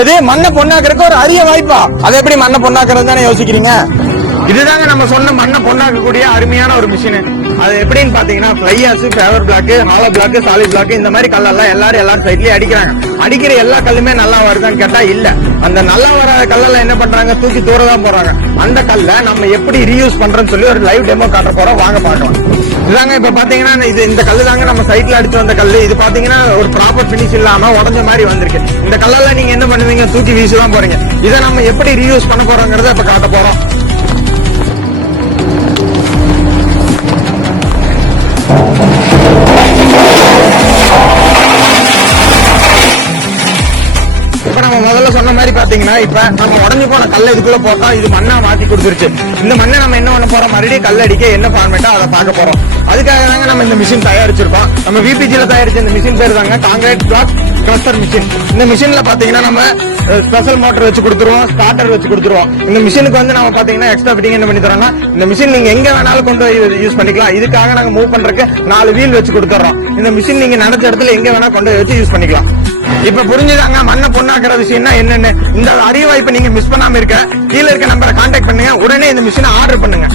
எது மண்ணை பொண்ணாக்குறதுக்கு ஒரு அரிய வாய்ப்பா? அதை எப்படி மண்ணை பொண்ணாக்குறது தானே யோசிக்கிறீங்க? இதுதாங்க நம்ம சொன்ன மண்ணை பொண்ணாக்கக்கூடிய அருமையான ஒரு மிஷின். அது எப்படின்னு பாத்தீங்கன்னா fly ash, paver block, hollow block, solid block இந்த மாதிரி கல்லெல்லாம் எல்லாரும் சைட்லயே அடிக்கிறாங்க. அடிக்கிற எல்லா கல்லுமே நல்லா வருதான்னு கேட்டா இல்ல. அந்த நல்லா வராத கல்லெல்லாம் என்ன பண்றாங்க, தூக்கி தூர தான் போறாங்க. அந்த கல்லை நம்ம எப்படி ரீயூஸ் பண்றோம்னு சொல்லி ஒரு லைவ் டெமோ காட்ட போறோம், வாங்க பார்க்கலாம். இதாங்க இப்ப பாத்தீங்கன்னா இந்த கல்லு தாங்க நம்ம சைட்ல அடிச்சு வந்த கல்லு. இது பாத்தீங்கன்னா ஒரு ப்ராப்பர் பினிஷ் இல்லாம உடஞ்ச மாதிரி வந்திருக்கு. இந்த கல்லெல்லாம் நீங்க என்ன பண்ணுவீங்க, தூக்கி வீசதான் போறீங்க. இதை நம்ம எப்படி ரீயூஸ் பண்ண போறோங்கிறத இப்ப காட்ட போறோம். இப்ப நம்ம முதல்ல சொன்ன மாதிரி பாத்தீங்கன்னா இப்ப நம்ம உடஞ்சு போன கல்ல இதுக்குள்ள போட்டா இது மண்ணா மாத்தி கொடுத்துருச்சு. இந்த மண்ணை நம்ம என்ன பண்ண போறோம், மறுபடியும் கல் அடிக்க என்ன ஃபார்மேட்டா அதை பார்க்க போறோம். அதுக்காக தாங்க நம்ம இந்த மிஷின் தயாரிச்சிருக்கோம். நம்ம விபிஜில தயாரிச்ச இந்த மிஷின் பேர் தாங்க கான்கிரீட் பிளாக் கிரஷர் மிஷின். இந்த மிஷின்ல பாத்தீங்கன்னா நம்ம ஸ்பெஷல் மோட்டர் வச்சு கொடுத்துருவோம், ஸ்டார்டர் வச்சு கொடுத்துருவோம். இந்த மிஷினுக்கு வந்து நம்ம பாத்தீங்கன்னா எக்ஸ்ட்ரா ஃபிட்டிங் என்ன பண்ணி தரோம்னா, இந்த மிஷின் நீங்க எங்க வேணாலும் கொண்டு யூஸ் பண்ணிக்கலாம். இதுக்காக நாங்க மூவ் பண்றதுக்கு 4 வீல் வச்சு கொடுத்துறோம். இந்த மிஷின் நீங்க நினைச்ச இடத்துல எங்க வேணா கொண்டு வச்சு யூஸ் பண்ணிக்கலாம். இப்ப புரிஞ்சுதாங்க மண்ணை பொண்ணாக்குற விஷயம்னா என்னன்னு. இந்த அரிய வாய்ப்பை நீங்க மிஸ் பண்ணாம இருக்க கீழே இருக்க நம்பரை கான்டாக்ட் பண்ணுங்க. உடனே இந்த மிஷினை ஆர்டர் பண்ணுங்க.